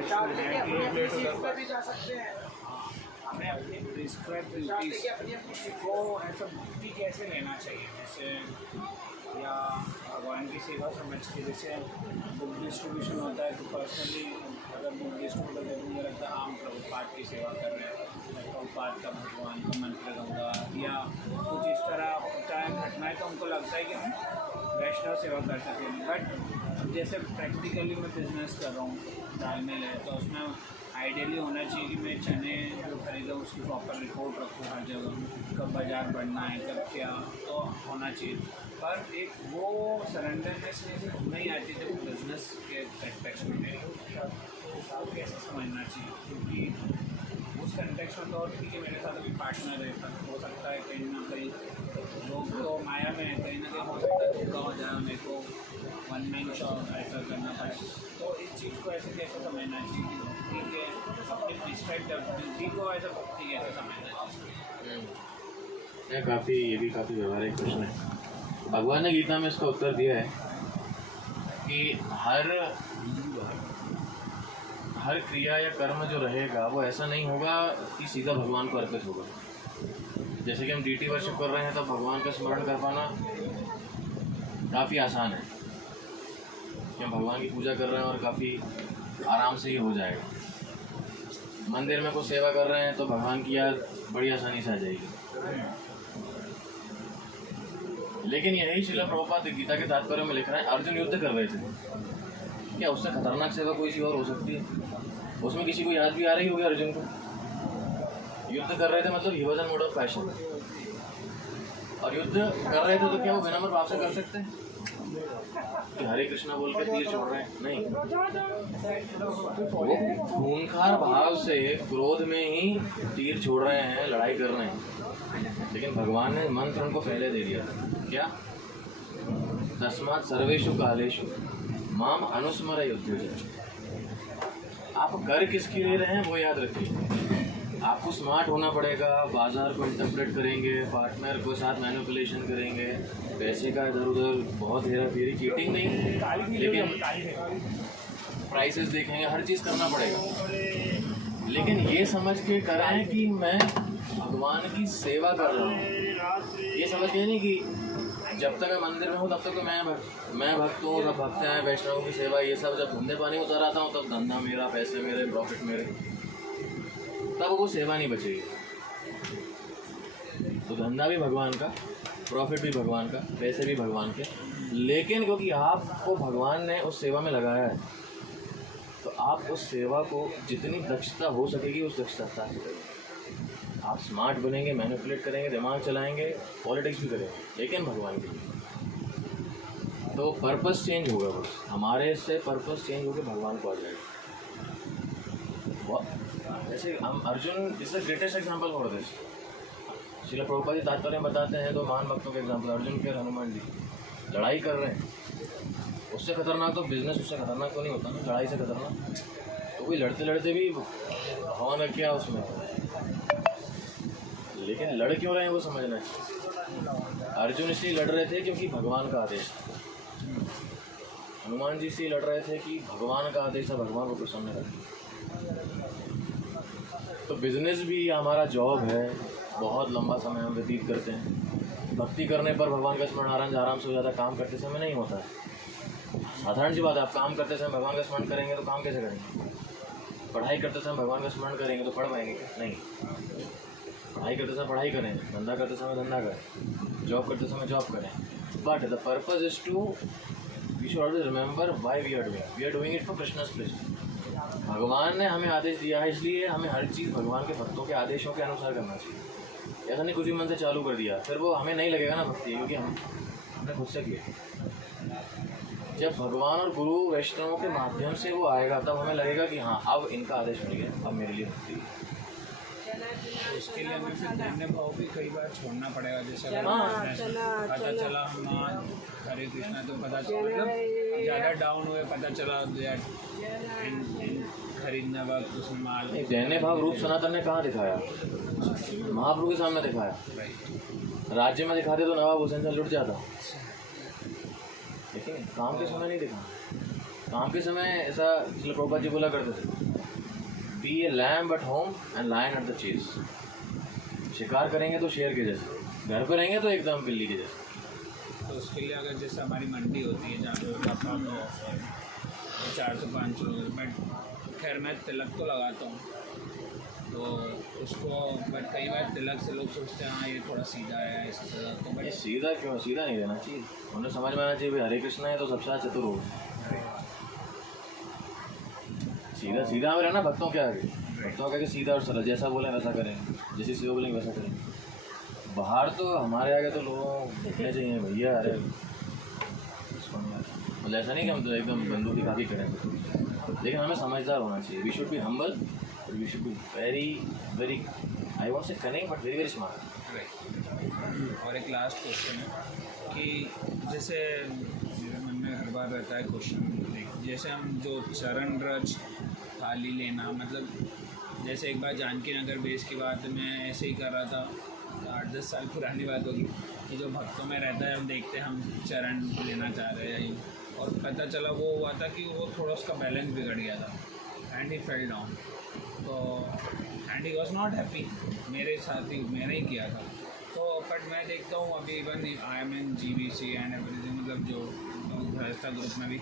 Professional हैं कि हमें अपनी प्रिस्क्राइब ड्यूटीज़ को ऐसा भी कैसे लेना चाहिए, जैसे या भगवान की सेवा समझ के, जैसे बुक डिस्ट्रीब्यूशन होता है तो पर्सनली अगर बुक डिस्ट्रीब्यूटर करते मुझे लगता है हम प्रभुपाद की सेवा कर रहे हैं, प्रभुपाद का भगवान का मंत्र गंगा या कुछ इस तरह होता है घटनाएं, तो हमको लगता है कि हम वैष्णव सेवा कर सकें। बट जैसे प्रैक्टिकली मैं बिज़नेस कर रहा हूँ, दाल मिल है, तो उसमें आइडियली होना चाहिए कि मैं चने जो खरीदा उसकी प्रॉपर रिपोर्ट रखूँ हर जगह, कब बाज़ार बढ़ना है, कब क्या, तो होना चाहिए। पर एक वो सरेंडरनेस नहीं आती जब बिजनेस के कंटेक्स्ट में कैसे समझना चाहिए, क्योंकि उस कंटेक्स्ट में तो और ठीक है, मेरे साथ अभी पार्टनर है, पर हो सकता है कहीं ना कहीं लोग तो माया में है, कहीं ना कहीं हो सकता है धोखा हो जाए, मेरे को वन मैन शो ऐसा करना पड़े। तो इस चीज़ को ऐसे कैसे समझना चाहिए कि ठीक है अपनी प्रिस्क्राइब ड्यूटी को ऐसा भक्ति कैसे समझना चाहिए? ये भी काफ़ी व्यवहारिक प्रश्न है। भगवान ने गीता में इसका उत्तर दिया है कि हर क्रिया या कर्म जो रहेगा वो ऐसा नहीं होगा कि सीधा भगवान को अर्पित होगा। जैसे कि हम डीटी वर्शिप कर रहे हैं तो भगवान का स्मरण कर पाना काफ़ी आसान है कि हम भगवान की पूजा कर रहे हैं और काफ़ी आराम से ही हो जाएगा। मंदिर में कुछ सेवा कर रहे हैं तो भगवान की याद बड़ी आसानी से आ जाएगी। लेकिन यही श्रील प्रभुपाद गीता के तात्पर्य में लिख रहे हैं, अर्जुन युद्ध कर रहे थे, क्या उससे खतरनाक सेवा कोई सी और हो सकती है? उसमें किसी को याद भी आ रही होगी अर्जुन को? युद्ध कर रहे थे मतलब he was in mode of passion, और युद्ध कर रहे थे तो क्या वो विनम्र भाव से कर सकते हैं कि हरे कृष्णा बोल के तीर छोड़ रहे हैं? नहीं, वो खूंखार भाव से क्रोध में ही तीर छोड़ रहे हैं, लड़ाई कर रहे हैं। लेकिन भगवान ने मंत्र उनको पहले दे दिया था, क्या? तस्मात् सर्वेषु कालेषु माम अनुस्मर युद्धयोजना। आप कर किसके लिए रहे हैं वो याद रखिए। आपको स्मार्ट होना पड़ेगा, बाजार को इंटरप्रेट करेंगे, पार्टनर को साथ मैनिपुलेशन करेंगे, पैसे का इधर उधर बहुत हेरा फेरी, चीटिंग नहीं, लेकिन प्राइसेस देखेंगे, हर चीज़ करना पड़ेगा। लेकिन ये समझ के कराएं कि मैं भगवान की सेवा कर रहा हूँ। ये समझ के नहीं कि जब तक मैं मंदिर में हूँ तब तक तो मैं भक्त हूँ, सब भक्त हैं, वैष्णवों की सेवा, ये सब। जब धंधे पानी उतर आता हूँ तब धंधा मेरा, पैसे मेरे, प्रॉफिट मेरे, तब वो सेवा नहीं बचेगी। तो धंधा भी भगवान का, प्रॉफिट भी भगवान का, पैसे भी भगवान के। लेकिन क्योंकि आपको भगवान ने उस सेवा में लगाया है तो आप उस सेवा को जितनी दक्षता हो सकेगी उस दक्षता से करेंगे। आप स्मार्ट बनेंगे, मैनिपुलेट करेंगे, दिमाग चलाएंगे, पॉलिटिक्स भी करेंगे, लेकिन भगवान के लिए। तो पर्पस चेंज होगा, बस हमारे से पर्पस चेंज होकर भगवान को आ जाएगा। जैसे हम Arjun is the greatest example for this. Srila Prabhupada ji तात्पर्य बताते हैं तो महान भक्तों के एग्जाम्पल अर्जुन के, हनुमान जी लड़ाई कर रहे हैं। उससे खतरनाक तो बिजनेस, उससे खतरनाक तो नहीं होता ना लड़ाई से खतरनाक। तो कोई लड़ते लड़ते भी भगवान रख किया उसमें, लेकिन लड़ क्यों रहे हैं वो समझना है। अर्जुन इसलिए लड़ रहे थे क्योंकि भगवान का आदेश था। हनुमान जी इसलिए लड़ रहे थे कि भगवान का आदेश था, भगवान को प्रसन्न रखें। तो बिजनेस भी हमारा जॉब है, बहुत लंबा समय हम व्यतीत करते हैं। भक्ति करने पर भगवान का स्मरण आराम से हो जाता है, काम करते समय नहीं होता है। साधारण सी बात है, आप काम करते समय भगवान का स्मरण करेंगे तो काम कैसे करेंगे? पढ़ाई करते समय भगवान का स्मरण करेंगे तो पढ़ पाएंगे? नहीं। पढ़ाई करते समय पढ़ाई करें, धंधा करते समय धंधा करें, जॉब करते समय जॉब करें। But the purpose is to, we should always remember why we are doing it for Krishna's pleasure. भगवान ने हमें आदेश दिया है, इसलिए हमें हर चीज़ भगवान के भक्तों के आदेशों के अनुसार करना चाहिए। ऐसा नहीं कुछ भी मन से चालू कर दिया, फिर वो हमें नहीं लगेगा ना भक्ति, क्योंकि हमने खुद से किया। जब भगवान और गुरु वैष्णवों के माध्यम से वो आएगा तब हमें लगेगा कि हाँ अब इनका आदेश मिल गया, अब मेरे लिए भक्ति है। तो इसके लिए हमें फिर अन्य भाव भी कई बार छोड़ना पड़ेगा। जैसे पता चला हम हरे कृष्णा तो पता चला, मतलब ज़्यादा डाउन हुए, पता चला खरीदने वक्त उसमें माल। जैन भाव रूप सनातन ने कहाँ दिखाया? महाप्रभु के सामने दिखाया। राज्य में दिखाते तो नवाब हुसैन से लुट जाता, लेकिन काम के समय नहीं दिखा। काम के समय ऐसा इसलिए प्रभुपाद जी बोला करते थे, be a lamb at home and lion at the chase. शिकार करेंगे तो शेर के जैसे, घर पर रहेंगे तो एकदम बिल्ली के जैसे। तो उसके लिए अगर जैसे हमारी मंडी होती है जहाँ पे कपड़ा लो 4 से 5 लोग, बट खैर मैं तिलक तो लगाता हूँ तो उसको, बट कई बार तिलक से लोग सोचते हैं हाँ ये थोड़ा सीधा है इस तरह, तो ये बट सीधा क्यों, सीधा नहीं रहना चाहिए, उन्हें समझ में आना चाहिए भाई हरे कृष्ण है तो सबसे चतुर हो। सीधा सीधा में रहना भक्तों के आगे, भक्तों के आगे सीधा और सरल, जैसा बोले वैसा करेंगे, जैसी सेवा बोलेंगे वैसा करेंगे। बाहर तो हमारे आगे तो लोग दिखने चाहिए भैया, अरे मतलब ऐसा नहीं कि हम तो एकदम बंदूकी काफ़ी करें, लेकिन हमें समझदार होना चाहिए। We should be humble, we should be very very, I want say connect but very very smart. Right. और एक लास्ट क्वेश्चन है कि जैसे मेरे मन में हर बार रहता है क्वेश्चन, जैसे हम जो चरण रज थाली लेना, मतलब जैसे एक बार जानकी नगर बेस की बात मैं ऐसे ही कर रहा था, 8-10 साल पुरानी बात होगी, कि जो भक्तों में रहता है हम देखते हैं हम चरण लेना चाह रहे हैं, और पता चला वो हुआ था कि वो थोड़ा उसका बैलेंस बिगड़ गया था एंड ही फेल डाउन, तो and he was not happy, मेरे साथ ही मैंने ही किया था। तो बट मैं देखता हूँ अभी even I am in GBC and everything, मतलब जो गृहस्था ग्रुप में भी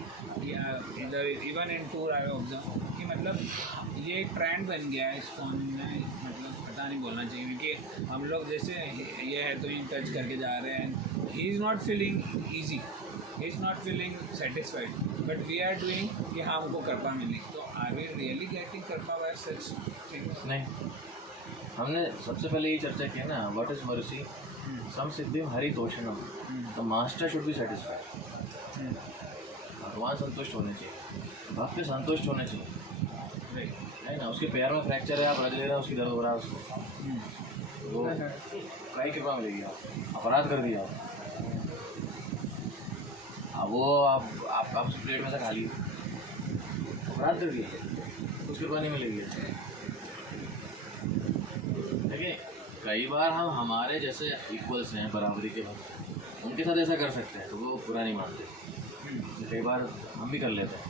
इधर even in tour I observe कि मतलब ये ट्रेंड बन गया है इसको में, मतलब पता नहीं बोलना चाहिए, क्योंकि हम लोग जैसे ये है तो ही टच करके जा रहे हैं, he is not feeling easy, he is not feeling satisfied, but we are doing कि हाँ हमको कृपा मिली, तो are we really getting kripa by such things? नहीं, हमने सबसे पहले ये चर्चा की है ना, व्हाट इज मर्सी, सम सिद्धिम हरितोषणम, the master should be satisfied. भगवान संतुष्ट होने चाहिए, भक्त संतुष्ट होने चाहिए, है ना। उसके पैर में फ्रैक्चर है, आप रज ले रहे हैं, उसकी दर्द हो रहा है उसको, तो कई कृपा मिलेगी। आप अपराध कर दिया, अब वो आप उस प्लेट में से खा लिए, अपराध कर दिया, कुछ कृपा नहीं मिलेगी। देखिए कई बार हम हमारे जैसे इक्वल्स हैं, बराबरी के भक्त, उनके साथ ऐसा कर सकते हैं तो वो बुरा नहीं मानते, कई बार हम भी कर लेते हैं,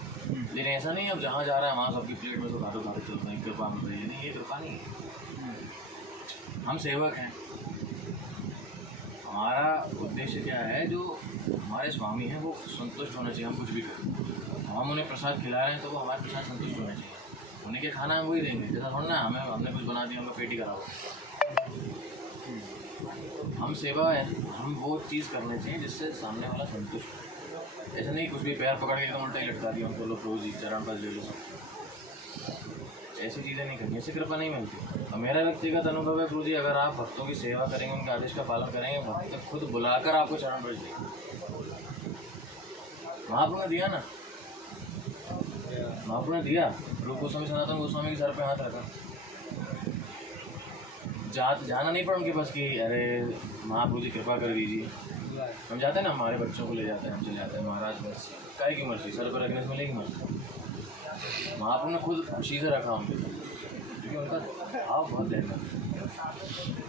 लेकिन ऐसा नहीं अब जहाँ जा रहा है वहाँ सबकी प्लेट में तो खाते खाते चलते हैं, कृपा मिल रही है, नहीं ये कृपा नहीं है। हम सेवक हैं, हमारा उद्देश्य क्या है, जो हमारे स्वामी हैं वो संतुष्ट होना चाहिए, हम कुछ भी करें, हम उन्हें प्रसाद खिला रहे हैं तो वो हमारे प्रसाद संतुष्ट होना चाहिए, उन्हें क्या खाना है वही देंगे, जैसा थोड़ा ना हमने कुछ बना दिया, हमको पेटी कराओ। हम सेवा है, हम वो चीज़ करनी चाहिए जिससे सामने वाला संतुष्ट हो। ऐसा नहीं कुछ भी पैर पकड़ के एकदम उल्टा ही लटका दिया हमको, लोग रोज ही चरण पर ले लो, ऐसी चीज़ें नहीं करनी, इससे कृपा नहीं मिलती। और मेरा व्यक्तिगत अनुभव है गुरु जी, अगर आप भक्तों की सेवा करेंगे, उनके आदेश का पालन करेंगे, भक्त खुद बुलाकर आपको चरण पर देंगे। महाप्रभु ने दिया ना, महाप्रभु ने दिया, रूप गोस्वामी सनातन गोस्वामी के सर पे हाथ रखा, जाना नहीं पड़ा उनके पास कि अरे महाप्रभु जी कृपा कर दीजिए। हम जाते हैं ना, हमारे बच्चों को ले जाते हैं, हम चले जाते हैं महाराज बस काय की मर्जी, सर पर रखने से मिलेगी मर्जी। महाप्रभु ने खुद खुशी से रखा उनके साथ, क्योंकि उनका भाव बहुत गहरा।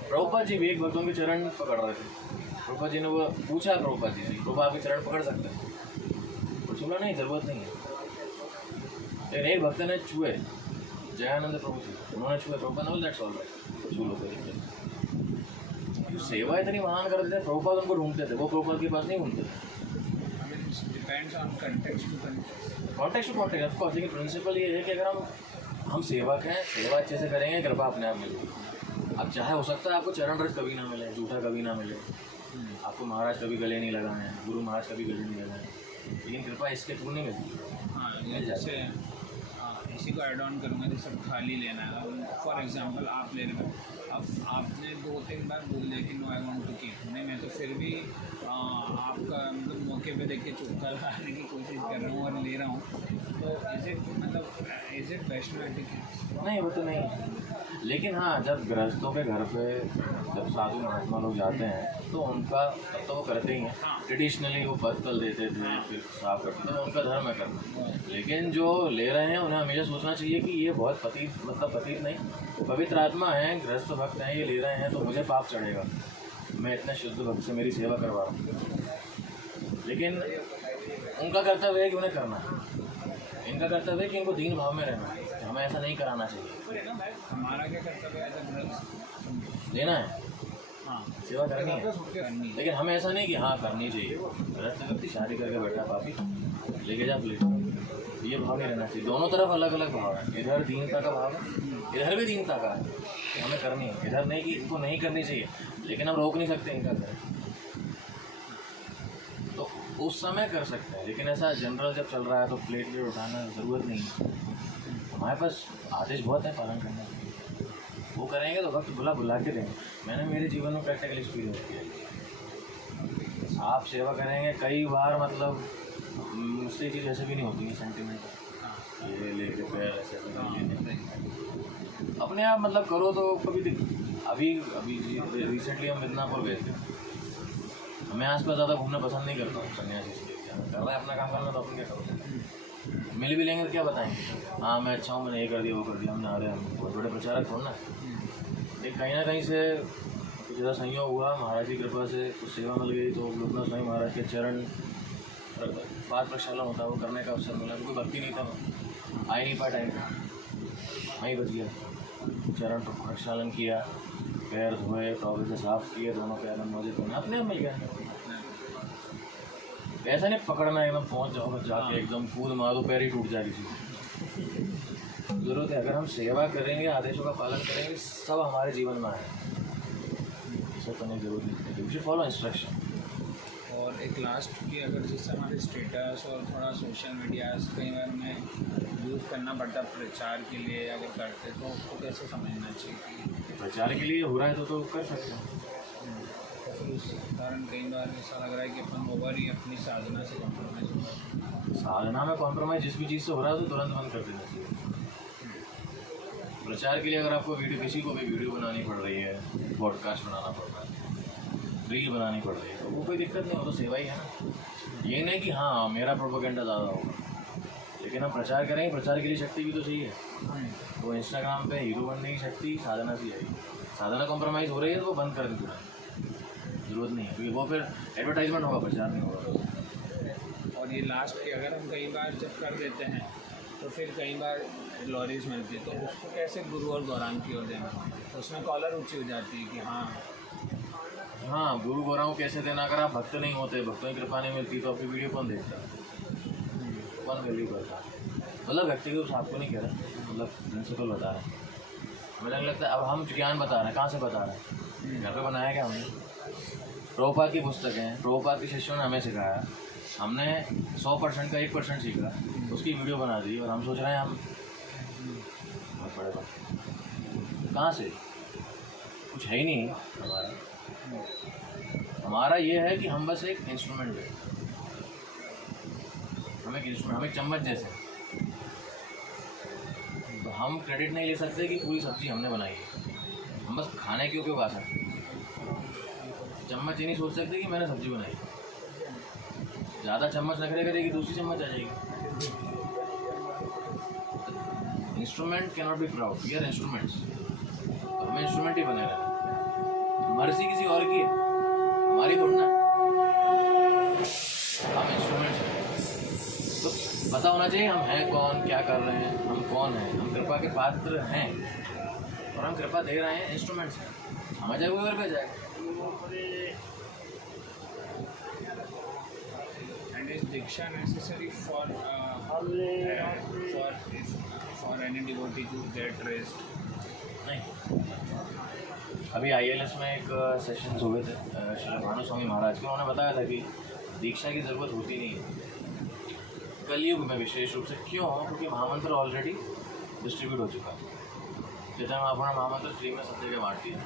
प्रभुपाद जी भी एक भक्तों के चरण पकड़ रहे थे, प्रभुपाद जी ने वो पूछा प्रभुपाद जी से, प्रभुपाद आपके चरण पकड़ सकते हैं? कुछ बोला नहीं, ज़रूरत नहीं है। लेकिन एक भक्त ने छुए, जयानंद प्रभु थे, उन्होंने छुए, प्रभुपाद ने बोला दैट्स ऑल राइट, छू लो करेंगे। सेवा इतनी महान करते थे, प्रभुपाद उनको ढूंढते थे, वो प्रभुपाद के पास नहीं घूमते थे। Context to context of course, लेकिन प्रिंसिपल ये है कि अगर हम सेवक हैं, सेवा अच्छे से करेंगे, कृपा अपने आप मिलेगी। अब चाहे हो सकता है आपको चरण रज कभी ना मिले, जूठा कभी ना मिले, आपको महाराज कभी गले नहीं लगाए, गुरु महाराज कभी गले नहीं लगाए, लेकिन कृपा इसके थ्रू नहीं मिलती। हाँ, जैसे इसी को ऐड ऑन करूँगा, जैसे थाली लेना है, फॉर एग्जांपल आप ले रहे हो, अब आपने 2-3 बार बोल दिया कि no I want to keep, नहीं मैं तो फिर भी आपका मतलब मौके पे देख के चुपका लगाने की कोशिश कर रहा हूँ और ले रहा हूँ, तो इज इट वैष्णव एटिकेट? नहीं, वो तो नहीं, लेकिन हाँ जब गृहस्थों के घर पे जब साधु महात्मा लोग जाते हैं तो उनका तब तो वो करते ही हैं, ट्रेडिशनली वो पत्तल देते थे, फिर साफ करते थे, तो उनका धर्म है करना। लेकिन जो ले रहे हैं उन्हें हमेशा सोचना चाहिए कि ये बहुत पतित, मतलब पतित नहीं, पवित्र आत्मा है, गृहस्थ भक्त हैं, ये ले रहे हैं तो मुझे पाप चढ़ेगा, मैं इतने शुद्ध भक्त से मेरी सेवा करवा रहा हूँ। लेकिन उनका कर्तव्य है कि उन्हें करना है, इनका कर्तव्य है कि इनको दीन भाव में रहना है, हमें ऐसा नहीं कराना चाहिए। हमारा क्या कर्तव्य है? ड्रग्स देना है, हाँ सेवा करनी है, करनी लेकिन हमें ऐसा नहीं कि हाँ करनी चाहिए। गलत व्यक्ति शादी करके बैठा पापी लेके जा प्लेट, ये भाव नहीं रहना चाहिए। दोनों तरफ अलग अलग भाव है, इधर दीनता का भाव है, इधर भी दीनता का है कि हमें करनी है। इधर नहीं कि इनको नहीं करनी चाहिए, लेकिन हम रोक नहीं सकते इनका करें, तो उस समय कर सकते हैं। लेकिन ऐसा जनरल जब चल रहा है तो प्लेट उठाना ज़रूरत नहीं है। हमारे पास आदेश बहुत है पालन करने के, वो करेंगे तो वक्त बुला के देंगे। मैंने मेरे जीवन में प्रैक्टिकल एक्सपीरियंस किया। आप सेवा करेंगे कई बार, मतलब मुझसे ये चीज़ ऐसे भी नहीं होती है सेंटिमेंट ये लेके पैर ऐसे अपने आप मतलब करो तो कभी अभी रिसेंटली हम मिदनापुर गए थे। मैं आसपास ज़्यादा घूमना पसंद नहीं करता हूँ, सन्यासी कर रहा है अपना काम करना तो अपन क्या करो, मिल भी लेंगे तो क्या बताएंगे हाँ मैं अच्छा हूँ, मैंने ये कर दिया वो कर दिया, हमने आ रहे हम बहुत बड़े प्रचारक थोड़ा ना। एक कहीं ना कहीं से कुछ ज़्यादा संयोग हुआ, महाराज की कृपा से कुछ सेवा मिल गई, तो लोकनाथ स्वामी महाराज के चरण पाद प्रक्षालन होता है वो करने का अवसर मिला। कोई भक्ति नहीं था, आ ही नहीं पाया टाइम पर, वहीं बच गया। चरण प्रक्षालन किया, पैर धोए, टॉवल से साफ किए, दोनों पैर में मोजे धोने अपने आप मिल गया। ऐसा नहीं पकड़ना एकदम पहुंच जाओ बस जाके एकदम कूद मारो पैर ही टूट जाए किसी। जरूरत है अगर हम सेवा करेंगे, आदेशों का पालन करेंगे, सब हमारे जीवन में आए, सब करने की जरूरत नहीं है। We should follow instruction. और एक लास्ट की, अगर जैसे हमारे स्टेटस और थोड़ा सोशल मीडिया कई बार में यूज़ करना पड़ता प्रचार के लिए, अगर करते तो उसको कैसे समझना चाहिए? प्रचार के लिए हो रहा है तो कर सकते हैं। तो फिर उस कारण कई बार ऐसा लग रहा है कि अपन ओवर ही अपनी साधना से कॉम्प्रोमाइज़ हो रहा है। साधना में कॉम्प्रोमाइज़ जिस भी चीज़ से हो रहा है तो तुरंत बंद कर देना चाहिए। प्रचार के लिए अगर आपको वीडियो, किसी को भी वीडियो बनानी पड़ रही है, पॉडकास्ट बनाना पड़ रहा है, रील बनानी पड़ रही है, तो वो कोई दिक्कत नहीं, हो तो सेवा ही है ना। ये नहीं कि हाँ मेरा प्रोपेगेंडा ज़्यादा होगा, लेकिन हम प्रचार करेंगे, प्रचार के लिए शक्ति भी तो चाहिए। तो इंस्टाग्राम पे हीरो बनने की शक्ति साधना से आएगी। साधना कॉम्प्रोमाइज़ हो रही है तो वो बंद कर देना, जरूरत नहीं है, क्योंकि वो फिर एडवर्टाइजमेंट होगा, प्रचार नहीं होगा। और ये लास्ट की अगर हम कई बार जब कर देते हैं तो फिर कई बार ग्लोरीज मिलती है, तो उसको कैसे गुरु और गौरांग की ओर देना, तो उसमें कॉलर ऊँची हो जाती है कि हाँ गुरु गौरांग कैसे देना। अगर आप भक्त नहीं होते, भक्तों की कृपा नहीं मिलती, तो आपकी वीडियो कौन देखता, कौन वैल्यू करता। मतलब व्यक्ति के रूप से आपको नहीं कह रहा, मतलब प्रिंसिपल बता रहे हैं। मुझे लगता है अब हम ज्ञान बता रहे हैं, कहाँ से बता रहे हैं, घर पे बनाया क्या हमने? प्रभुपाद की पुस्तकें हैं, प्रभुपाद के शिष्यों ने हमें सिखाया, हमने 100% का 1% सीखा, उसकी वीडियो बना दी, और हम सोच रहे हैं हम बहुत बड़े बात। कहाँ से? कुछ है ही नहीं हमारा। हमारा ये है कि हम बस एक इंस्ट्रूमेंट है, हम एक इंस्ट्रूमेंट, हम एक चम्मच जैसे। तो हम क्रेडिट नहीं ले सकते कि पूरी सब्जी हमने बनाई है, हम बस खाने के उपयोग आ सकते हैं। चम्मच ये नहीं सोच सकते कि मैंने सब्जी बनाई। ज़्यादा चम्मच नखरे करेगी, दूसरी चम्मच आ जाएगी। Instrument can not be proud, we are instruments, तो हमें इंस्ट्रूमेंट ही बने रहना। मर्जी किसी और की है, हमारी थोड़ी ना, हम इंस्ट्रूमेंट्स हैं। तो पता होना चाहिए हम हैं कौन, क्या कर रहे हैं, हम कौन हैं। हम कृपा के पात्र हैं और हम कृपा दे रहे हैं, इंस्ट्रूमेंट्स हैं। हमें जाए कोई और पे जाएगा। and is diksha necessary for any devotee to get rest? नहीं, अभी ILS में एक सेशन हुए थे श्री भानु स्वामी महाराज के, उन्होंने बताया था कि दीक्षा की ज़रूरत होती नहीं है कलयुग में, विशेष रूप से। क्यों? क्योंकि महामंत्र ऑलरेडी डिस्ट्रीब्यूट हो चुका है। चैतन्य महाप्रभु ने महामंत्र फ्री में सब जगह बांट दिया।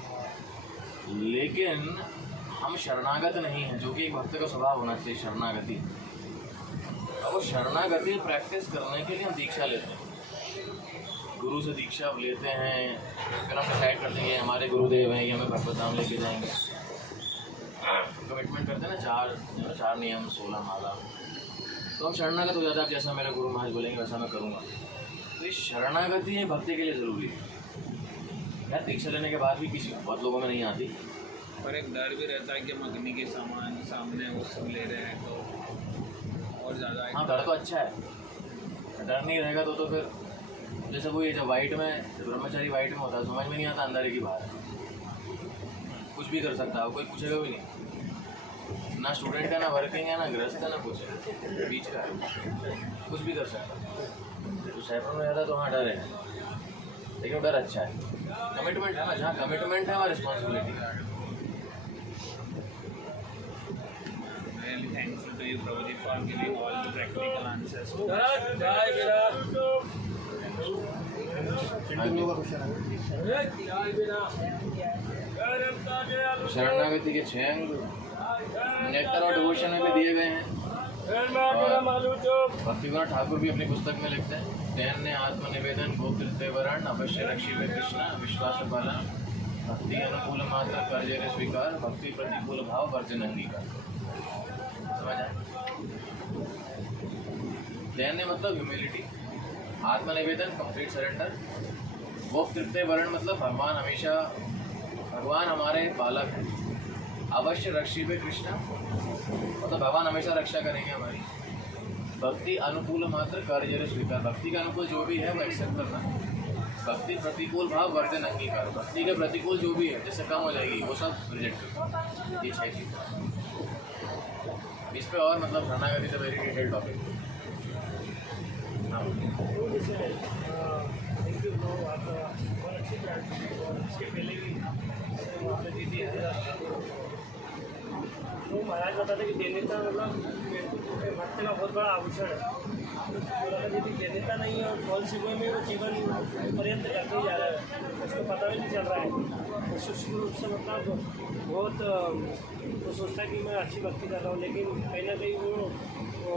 लेकिन हम शरणागत नहीं हैं, जो कि एक भक्त का स्वभाव होना चाहिए, शरणागति। अब वो शरणागति प्रैक्टिस करने के लिए हम दीक्षा लेते हैं, गुरु से दीक्षा लेते हैं, फिर हम डिसाइड करते हैं हमारे गुरुदेव हैं, ये हमें भगवत धाम लेके जाएंगे। कमिटमेंट करते हैं ना, 4 नियम 16 माला, तो हम शरणागत हो जाते हैं। जैसा मेरे गुरु महाराज बोलेंगे वैसा मैं करूँगा। तो ये शरणागति भक्ति के लिए ज़रूरी है। यार दीक्षा लेने के बाद भी बहुत लोगों में नहीं आती, और एक डर भी रहता है कि हम अग्नि के सामने वो सब ले रहे हैं तो और ज़्यादा। हाँ डर तो अच्छा है, डर नहीं रहेगा तो फिर जैसे वो ये जब वाइट में ब्रह्मचारी वाइट में होता है समझ में नहीं आता अंदर है कि बाहर है। कुछ भी कर सकता है, कोई पूछेगा भी नहीं, ना स्टूडेंट है ना वर्किंग है ना गृहस्थ है ना कुछ है, बीच का है, कुछ भी कर सकता है। तो सैफरों में ज़्यादा तो हाँ डर है, लेकिन डर अच्छा है, कमिटमेंट है ना, जहाँ कमिटमेंट है वहाँ रिस्पॉन्सिबिलिटी है। Really thankful to you, Prabhuji, for giving all the practical answers. शरणागति के 6 अंग नेक्टर और डिवोशन में भी दिए गए हैं। भक्ति विनोद ठाकुर भी अपनी पुस्तक में लिखते हैं, दैन ने आत्मनिवेदन गोत्र वरण अवश्य रक्षी में कृष्ण विश्वास पालन भक्ति अनुकूल मात्र कर्जरे स्वीकार भक्ति प्रतिकूल भाव वर्जन अंगीकार। समझ आए? दैन ने मतलब ह्यूमिलिटी, आत्मनिवेदन कंप्लीट सरेंडर, वो तृतीय वर्ण मतलब भगवान हमेशा, भगवान हमारे पालक हैं, अवश्य रक्षी पे कृष्ण मतलब भगवान हमेशा रक्षा करेंगे हमारी, भक्ति अनुकूल मात्र कार्य स्वीकार, भक्ति का अनुकूल जो भी है वो एक्सेप्ट करना, भक्ति प्रतिकूल भाव वर्जन अंगीकार, भक्ति के प्रतिकूल जो भी है जैसे कम हो जाएगी वो सब रिजेक्ट करना। ये 6 चीज़ इस पे और मतलब शरणागति से वेरी डिटेल टॉपिक। इसके पहले भी दीदी तो महाराज बताते कि देनेता मतलब भक्त का बहुत बड़ा आभूषण है। तो यदि देनेता नहीं है और फल सेवा में वो जीवन पर्यंत करते ही जा रहा है, उसको पता भी नहीं चल रहा है, तो सूक्ष्म रूप से मतलब बहुत वो सोचता है कि मैं अच्छी भक्ति कर रहा हूँ, लेकिन कहीं ना कहीं वो उसको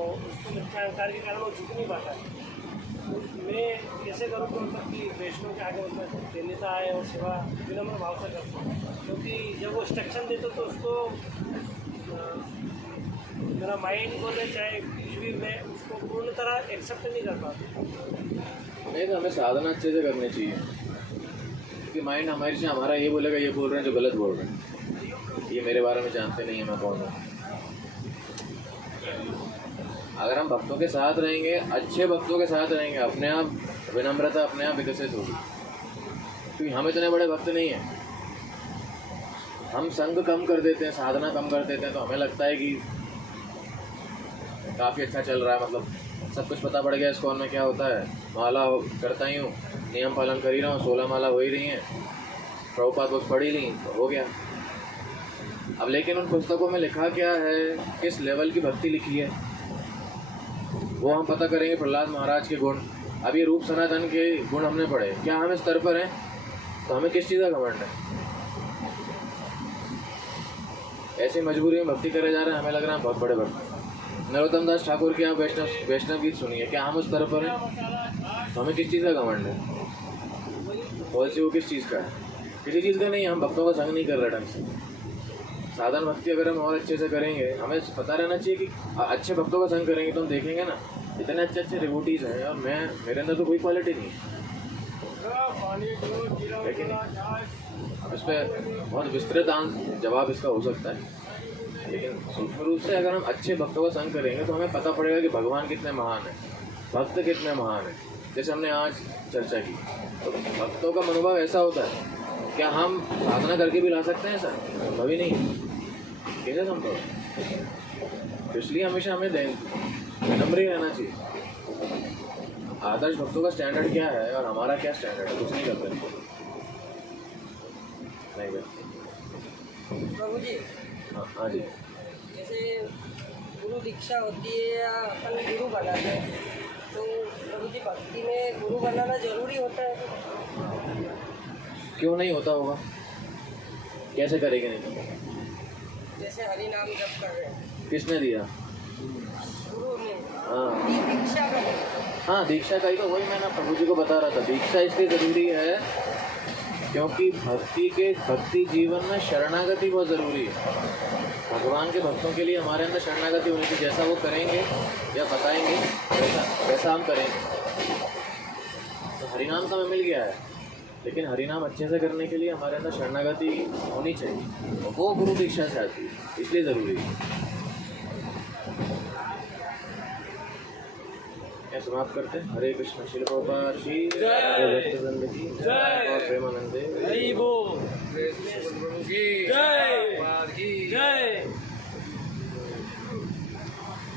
मिथ्या अहंकार के कारण वो झुक नहीं पाता है। मैं कैसे करूँ तो मतलब कि वैष्णव के आगे मतलब देनेता आए और सेवा विनम्र भाव से करता हूँ, क्योंकि जब वो इंस्ट्रक्शन देते तो उसको मेरा माइंड बोले चाहे कुछ भी, मैं उसको पूर्ण तरह एक्सेप्ट नहीं कर पाता। नहीं तो हमें साधना अच्छे से करनी चाहिए, क्योंकि माइंड हमारे से हमारा ये बोलेगा ये बोल रहे हैं जो गलत बोल रहे हैं, ये मेरे बारे में जानते नहीं है मैं कौन हूँ। अगर हम भक्तों के साथ रहेंगे, अच्छे भक्तों के साथ रहेंगे, अपने आप विनम्रता अपने आप विकसित होगी, क्योंकि हम इतने बड़े भक्त नहीं हैं। हम संग कम कर देते हैं, साधना कम कर देते हैं, तो हमें लगता है कि काफ़ी अच्छा चल रहा है, मतलब सब कुछ पता पड़ गया इस कौन में क्या होता है, माला करता ही हूँ, नियम पालन कर ही रहा हूँ, 16 माला हो ही रही हैं, प्रभुपाद बुक्स पढ़ ही ली तो हो गया। अब लेकिन उन पुस्तकों में लिखा क्या है, किस लेवल की भक्ति लिखी है, वो हम पता करेंगे। प्रहलाद महाराज के गुण, अब ये रूप सनातन के गुण हमने पढ़े, क्या हम इस स्तर पर हैं तो हमें किस चीज़ का घमंड है? ऐसे मजबूरी में भक्ति करे जा रहे हैं, हमें लग रहा है बहुत बड़े भक्त। नरोत्तम दास ठाकुर के यहाँ वैष्णव गीत सुनिए, क्या हम उस स्तर पर हैं तो हमें किस चीज़ का घमंड है? पॉलिसी वो किस चीज़ का है? किसी चीज़ का नहीं। हम भक्तों का संग नहीं कर रहे ढंग से। साधन भक्ति अगर हम और अच्छे से करेंगे, हमें पता रहना चाहिए कि अच्छे भक्तों का संग करेंगे तो हम देखेंगे ना इतने अच्छे अच्छे डिवोटीज हैं और मेरे अंदर तो कोई क्वालिटी नहीं है, लेकिन अब इस पर बहुत विस्तृत जवाब इसका हो सकता है। लेकिन सूक्ष्म रूप से अगर हम अच्छे भक्तों का संग करेंगे तो हमें पता पड़ेगा कि भगवान कितने महान है, भक्त कितने महान है। जैसे हमने आज चर्चा की, तो भक्तों का मनोभाव ऐसा होता है, क्या हम साधना करके भी ला सकते हैं? सर संभव ही नहीं, कैसे संभव? इसलिए हमेशा हमें विनम्र ही रहना चाहिए। आदर्श भक्तों का स्टैंडर्ड क्या है और हमारा क्या स्टैंडर्ड है, कुछ नहीं करते नहीं करते। प्रभु जी, हाँ जी, जैसे गुरु दीक्षा होती है या अपन गुरु बनाते हैं, तो प्रभु जी भक्ति में गुरु बनाना जरूरी होता है? क्यों नहीं होता होगा? कैसे करेंगे नहीं? जैसे हरि नाम जप कर रहे हैं, किसने दिया? गुरु ने। हाँ ये दीक्षा का हाँ, दीक्षा का ही तो वही मैंने प्रभु जी को बता रहा था। दीक्षा इसलिए ज़रूरी है क्योंकि भक्ति जीवन में शरणागति बहुत ज़रूरी है। भगवान के भक्तों के लिए हमारे अंदर शरणागति होनी चाहिए। जैसा वो करेंगे या बताएंगे वैसा हम करेंगे। तो हरिनाम तो हमें मिल गया है, लेकिन हरिनाम अच्छे से करने के लिए हमारे अंदर शरणागति होनी चाहिए, वो गुरु दीक्षा से आती है, इसलिए ज़रूरी है। यहाँ समाप्त करते हैं। हरे कृष्ण। श्रील प्रभुपाद श्री भक्तवृंद की और प्रेमानंद